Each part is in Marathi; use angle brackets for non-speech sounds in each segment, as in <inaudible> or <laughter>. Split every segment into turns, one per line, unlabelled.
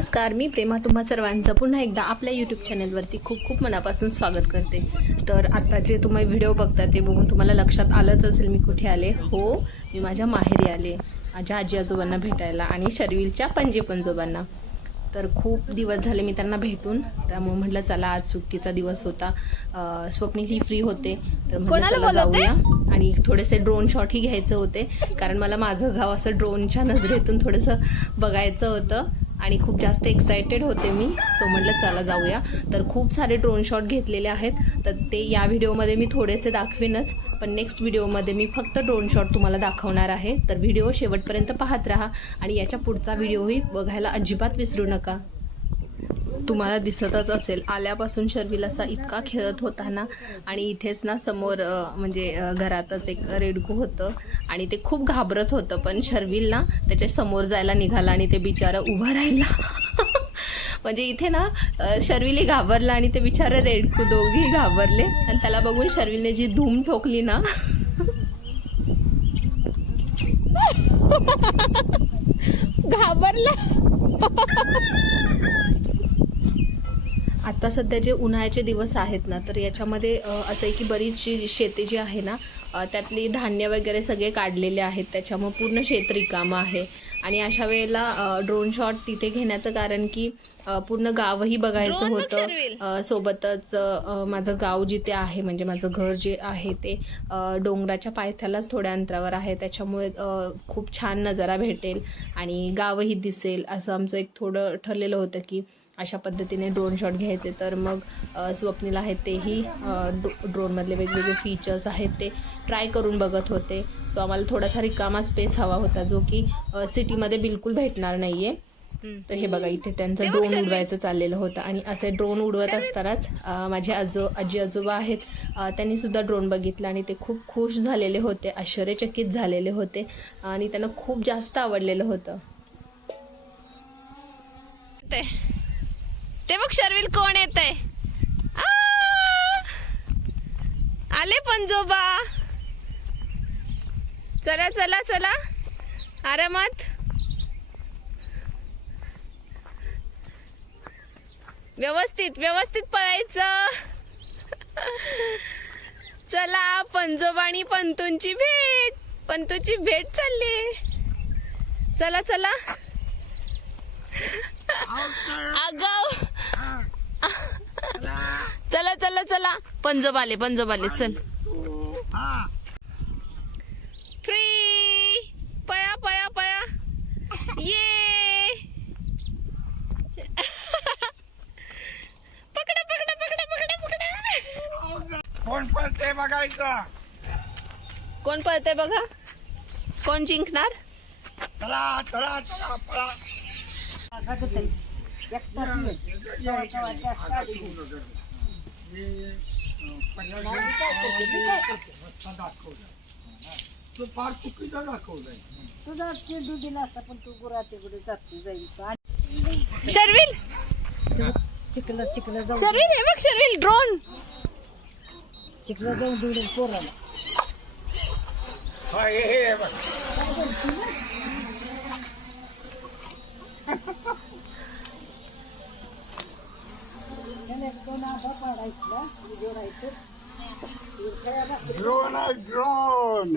नमस्कार मी प्रेमा तुम्हा सर्वांचं पुन्हा एकदा आपल्या यूट्यूब चॅनलवरती खूप खूप मनापासून स्वागत करते. तर आता जे तुम्ही व्हिडिओ बघता ते बघून तुम्हाला लक्षात आलंच असेल मी कुठे आले. हो मी माझ्या माहेरी आले. माझ्या आजी आजोबांना भेटायला आणि शर्विलच्या पणजी पंजोबांना तर खूप दिवस झाले मी त्यांना भेटून त्यामुळे म्हटलं चला आज सुट्टीचा दिवस होता. स्वप्नील ही फ्री होते. तर म्हटलं? जाऊया. आणि थोडेसे ड्रोन शॉटही घ्यायचे होते. कारण मला माझं गाव असं ड्रोनच्या नजरेतून थोडंसं बघायचं होतं. आणि खूप जास्त एक्सायटेड होते मी. सो म्हटलं चला जाऊया. तर खूप सारे ड्रोन शॉट घेतलेले आहेत. तर ते या व्हिडिओमध्ये मी थोडेसे दाखवेनच. पण नेक्स्ट व्हिडिओमध्ये मी फक्त ड्रोन शॉट तुम्हाला दाखवणार आहे. तर व्हिडिओ शेवटपर्यंत पाहत राहा. आणि याच्या पुढचा व्हिडिओही बघायला अजिबात विसरू नका. तुम्हाला दिसतच असेल. आल्यापासून शर्विल असा इतका खेळत होता ना आणि इथेच ना समोर म्हणजे घरातच एक रेडकू होतं आणि ते खूप घाबरत होतं. पण शर्विल ना त्याच्यासमोर जायला निघाला आणि ते बिचारा उभं राहिला. <laughs> म्हणजे इथे ना शर्विली घाबरला आणि ते बिचारं रेडकू दोघेही घाबरले. आणि त्याला बघून शर्विलने जी धूम ठोकली ना <laughs> घाबरला. <laughs> आता सध्या जे उन्हाळ्याचे दिवस आहेत ना तर याच्यामध्ये असं आहे की बरीचशी शेती जी आहे ना त्यातली धान्य वगैरे सगळे काढलेले आहेत. त्याच्यामुळे पूर्ण शेत रिकामं आहे. आणि अशा वेळेला ड्रोन शॉट तिथे घेण्याचं कारण की पूर्ण गावही बघायचं होतं. सोबतच माझं गाव जिथे आहे म्हणजे माझं घर जे आहे ते डोंगराच्या पायथ्यालाच थोड्या अंतरावर आहे. त्याच्यामुळे खूप छान नजारा भेटेल आणि गावही दिसेल. असं आमचं एक थोडं ठरलेलं होतं की अशा पद्धतीने ड्रोन शॉट घ्यायचे. तर मग स्वप्नील आहेत तेही ड्रोनमधले वेगवेगळे फीचर्स आहेत ते ट्राय करून बघत होते. सो आम्हाला थोडासा रिकामा स्पेस हवा होता जो की सिटीमध्ये बिलकुल भेटणार नाही आहे तर हे बघा इथे त्यांचं ड्रोन. उडवायचं चाललेलं होतं. आणि असे ड्रोन उडवत असतानाच माझे आजो आजी आजोबा आहेत त्यांनी सुद्धा ड्रोन बघितला आणि ते खूप खुश झालेले होते आश्चर्यचकित झालेले होते आणि त्यांना खूप जास्त आवडलेलं होतं.
ते. शर्विल कोण येत आहे आले पंजोबा चला चला चला. आरामात व्यवस्थित व्यवस्थित पळायचं. चला पंजोबा आणि पंतूंची भेट. पंतूची भेट चालली. चला चला. आगाव चला चला चला पंजोब आले पंजोब आले चल थ्री पया पया पया ये पकडा पकडा पकडा पकडा पकडा
कोण पळते बघायचं
कोण पळते बघा कोण जिंकणार
चला चला चला पळा तू फार चुकीचं दाखवलंय.
तुझा चेंडू दिला असता पण तू गुरा तिकडे जातो जाईल.
शर्विल?
चिखला चिखला जाऊ
शर्विल हे बघ शर्विल ड्रोन
चिखला जाऊन दिलं पोराला.
हा हे हे बघ
त्याने दोन आंबा पाडायचा जोडायचं
ड्रोन आहे ड्रोन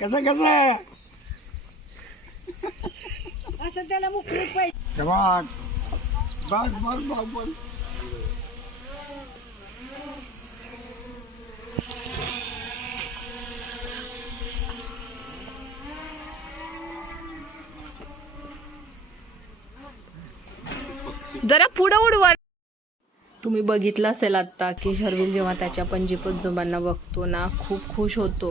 कसं कसं?
असं त्याला मुकली पाहिजे
बघ बघ बघ बघ बघ
जरा पुढं उडवा
तुम्ही बघितलं असेल आत्ता की शर्विल जेव्हा त्याच्या पणजी पंजोबांना बघतो ना खूप खुश होतो.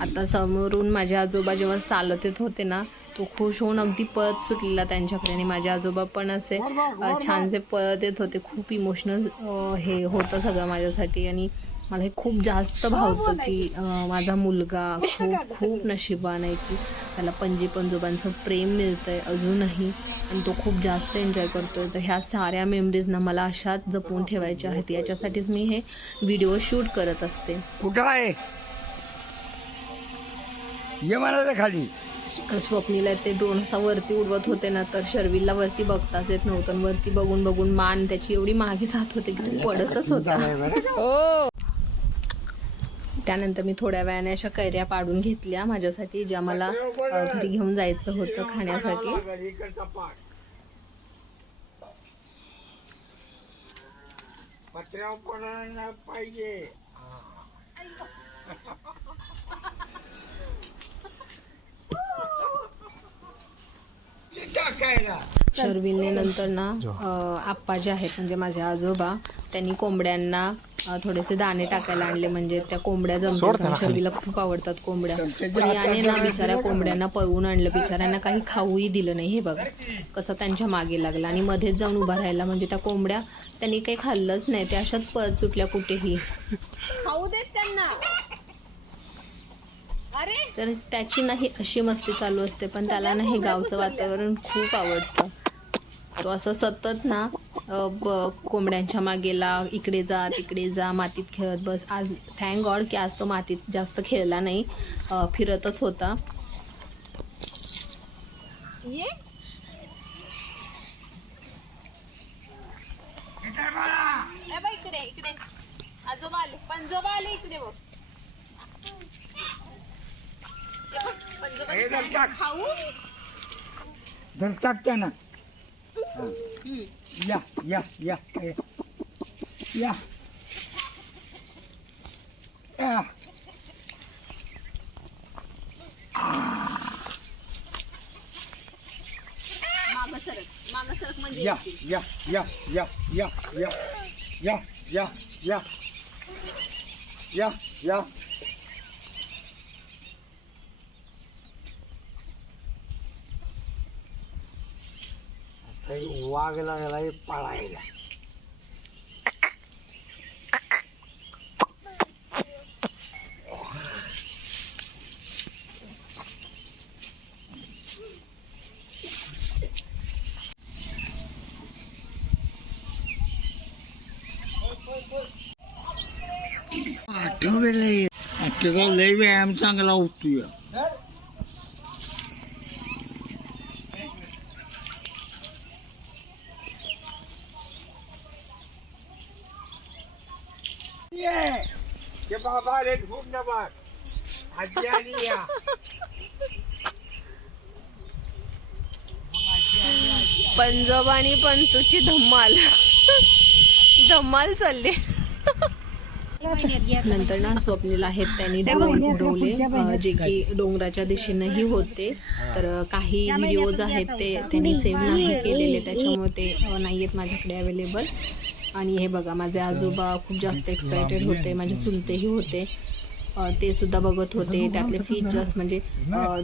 आता समोरून माझे आजोबा जेव्हा चालत येत होते ना तो खुश होऊन अगदी पळत सुटलेला त्यांच्याकडे आणि माझे आजोबा पण असे छानसे पळत येत होते. खूप इमोशनल हे होतं सगळं माझ्यासाठी आणि मला हे खूप जास्त भावतं की माझा मुलगा <laughs> खूप खूप नशिबान आहे की त्याला पणजी पंजोबांचं प्रेम मिळतंय अजूनही आणि तो खूप जास्त एन्जॉय करतोय. तर ह्या साऱ्या मेमरीजना मला अशाच जपून ठेवायच्या आहेत. याच्यासाठीच मी हे व्हिडिओ शूट करत असते.
कुठं आहे? खाली.
स्वप्नीला ते ड्रोन असा वरती उडवत होते ना तर शर्विलला वरती बघताच येत नव्हतं वरती बघून बघून मान त्याची एवढी मागे जात होते की तो पडतच होता.
हो.
त्यानंतर मी थोड्या वेळाने अशा कैऱ्या पाडून घेतल्या माझ्यासाठी ज्या मला घरी घेऊन जायचं होतं खाण्यासाठी.
पाहिजे ते टाकायला
शर्विलने नंतर ना आप्पा जे आहेत म्हणजे माझे आजोबा त्यांनी कोंबड्यांना थोडेसे दाणे टाकायला आणले म्हणजे त्या कोंबड्या जमतात. शर्वीला खूप आवडतात कोंबड्या. पण याने ना बिचाऱ्या कोंबड्यांना पळवून आणलं बिचाऱ्यांना काही खाऊही दिलं नाही हे बघा. कसं त्यांच्या मागे लागला. आणि मध्येच जाऊन उभा राहिला म्हणजे त्या कोंबड्या त्यांनी काही खाल्लंच नाही त्या अशाच पळत सुटल्या कुठेही.
खाऊ देत त्यांना.
तर त्याची नाही अशी मस्ती चालू असते पण त्याला ना हे गावचं वातावरण खूप आवडतं. तो असं सतत ना कोंबड्यांच्या मागेला इकडे जा तिकडे जा मातीत खेळत बस. आज थँक गॉड की आज तो मातीत जास्त खेळला नाही फिरतच होता.
ये. इकडे इकडे. आजोबा आले. पंजोबा आले इकडे बघ हे बघ, पंजोबाने
हे धर टाक. ना या या या. या या
म्हणजे
या. या या या या या या या या या काही वाघ लागलाय पळायला. आठवलेलं त्याचा लय व्यायाम चांगला होतोय ये आले खूप नबार आजी आली या.
पंजोबा आणि पंतूची धम्माल. धम्माल चालली.
नंतर ना स्वप्नील आहेत त्यांनी ड्रोन उडवले. जे की डोंगराच्या दिशेनेही होते. तर काही व्हिडिओज आहेत ते त्यांनी सेव्ह नाही केलेले. त्याच्यामुळे ते नाही आहेत माझ्याकडे अवेलेबल आणि हे बघा माझे आजोबा खूप जास्त एक्सायटेड होते माझे चुलतेही होते. ते सुद्धा बघत होते त्यातले फीचर्स म्हणजे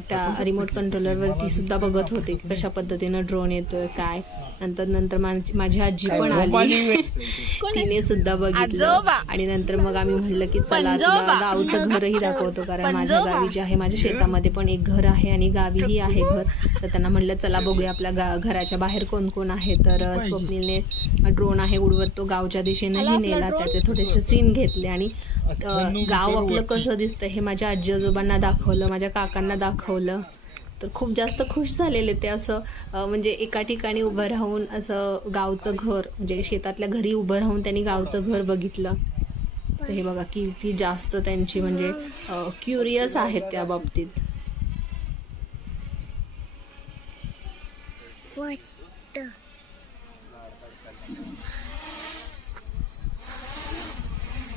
त्या रिमोट कंट्रोलरवरती सुद्धा बघत होते की कशा पद्धतीनं ड्रोन येतोय काय. नंतर नंतर माझी माझी आजी पण आली. तिने सुद्धा बघितलं.
आजोबा.
आणि नंतर मग आम्ही म्हणलं की चला. गावचं घरही दाखवतो कारण माझ्या. गावी जे आहे माझ्या शेतामध्ये पण एक घर आहे आणि गावीही आहे घर. तर त्यांना म्हणलं चला बघूया आपल्या गा घराच्या बाहेर कोण कोण आहे. तर स्वप्नीलने ड्रोन आहे उडवत तो गावच्या दिशेनेही नेला. त्याचे थोडेसे सीन घेतले आणि गाव आपलं कसं दिसतं हे माझ्या आजी आजोबांना दाखवलं माझ्या काकांना दाखवलं. तर खूप जास्त खुश झालेले ते असं म्हणजे एका ठिकाणी उभं राहून असं गावचं घर म्हणजे शेतातल्या घरी उभं राहून त्यांनी गावचं घर बघितलं. तर हे बघा किती जास्त त्यांची म्हणजे क्युरियस आहेत त्या बाबतीत.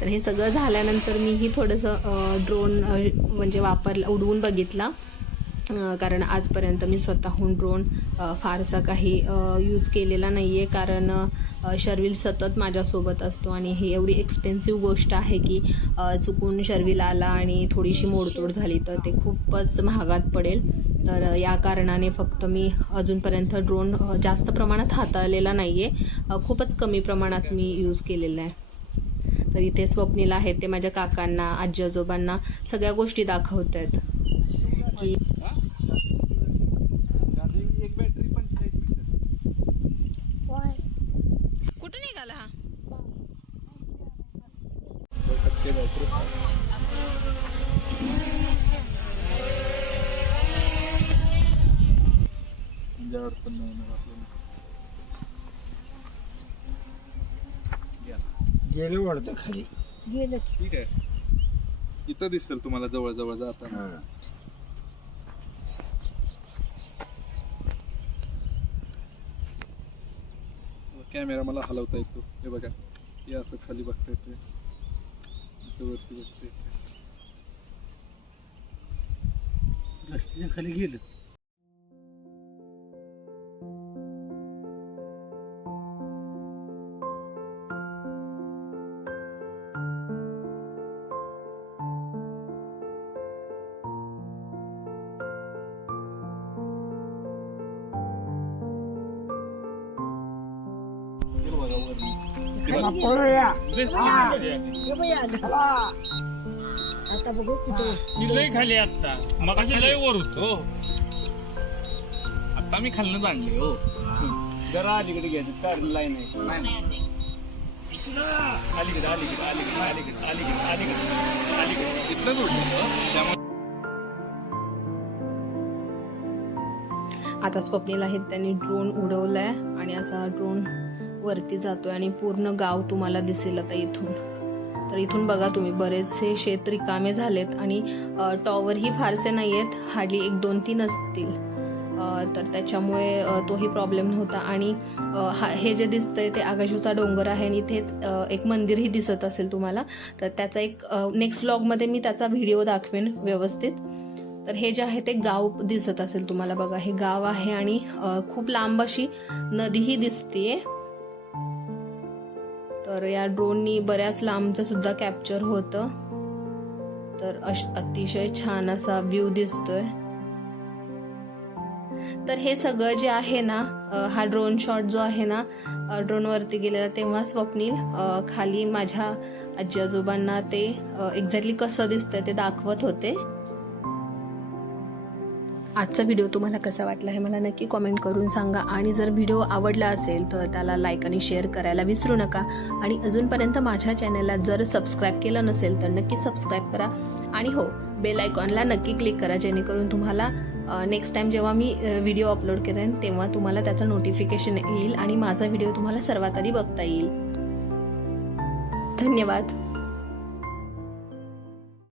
तर हे सगळं झाल्यानंतर मीही थोडंसं ड्रोन म्हणजे वापरला उडवून बघितला. कारण आजपर्यंत मी स्वतःहून ड्रोन फारसा काही यूज केलेला नाही आहे कारण शर्विल सतत माझ्यासोबत असतो आणि ही एवढी एक्सपेन्सिव्ह गोष्ट आहे की चुकून शर्विल आला आणि थोडीशी मोडतोड झाली तर ते खूपच महागात पडेल. तर या कारणाने फक्त मी अजूनपर्यंत ड्रोन जास्त प्रमाणात हाताळलेला नाही आहे खूपच कमी प्रमाणात मी यूज केलेला आहे. तर इथे स्वप्नील आहेत ते माझ्या काकांना आजी आजोबांना सगळ्या गोष्टी दाखवत आहेत की
कुठे निघाला हा
उत्पन्न होणार आपल्याला या.
गेलं वाढतं खाली.
गेलं
ठीक आहे. इथं दिसेल तुम्हाला जवळ जवळ जाताना.
हा.
कॅमेरा मला हलवता येतो. हे बघा. हे असं खाली बघता येते असं वरती बघता येते
रस्त्याच्या खाली गेलं.
आता बघू
लय खाली आता मग लय वर होतो.
हो. आता मी खाल्लं आणले हो.
जरा अलीकडे घ्यायचं तर लाईन आहे. अलीकडे अलीकडे अलीकडे अलीकडे अलीकडे अलीकडे. अलीकडे.
इथलं जोडलं त्यामुळे
आता स्वप्नील आहेत त्यांनी ड्रोन उडवलाय आणि असा ड्रोन वरती जातोय आणि पूर्ण गाव तुम्हाला दिसेल आता इथून. तर इथून बघा तुम्ही बरेचसे शेत रिकामे झालेत आणि टॉवरही फारसे नाही आहेत हार्डली एक दोन तीन असतील. तर त्याच्यामुळे तोही प्रॉब्लेम नव्हता. आणि हा हे जे दिसतंय ते आगाशूचा डोंगर आहे आणि इथेच एक मंदिरही दिसत असेल तुम्हाला. तर त्याचा एक नेक्स्ट व्लॉगमध्ये मी त्याचा व्हिडिओ दाखवेन व्यवस्थित. तर हे जे आहे ते गाव दिसत असेल तुम्हाला बघा. हे गाव आहे आणि खूप लांब अशी नदीही दिसतीये. तर या ड्रोननी बऱ्याच लांबचं सुद्धा कॅप्चर होतं. तर अश अतिशय छान असा व्ह्यू दिसतोय. तर हे सगळं जे आहे ना हा ड्रोन शॉट जो आहे ना ड्रोनवरती गेलेला तेव्हा स्वप्नील खाली माझ्या आजी आजोबांना ते एक्झॅक्टली कसं दिसतंय ते दाखवत होते. आजचा व्हिडिओ तुम्हाला कसा वाटला हे मला नक्की कॉमेंट करून सांगा. आणि जर व्हिडिओ आवडला असेल तर त्याला लाईक आणि शेअर करायला विसरू नका. आणि अजूनपर्यंत माझ्या चॅनलला जर सबस्क्राईब केलं नसेल तर नक्की सबस्क्राईब करा. आणि हो बेल आयकॉनला नक्की क्लिक करा जेणेकरून तुम्हाला नेक्स्ट टाइम जेव्हा मी व्हिडिओ अपलोड करेन तेव्हा तुम्हाला त्याचं नोटिफिकेशन येईल आणि माझा व्हिडिओ तुम्हाला सर्वात आधी बघता येईल. धन्यवाद.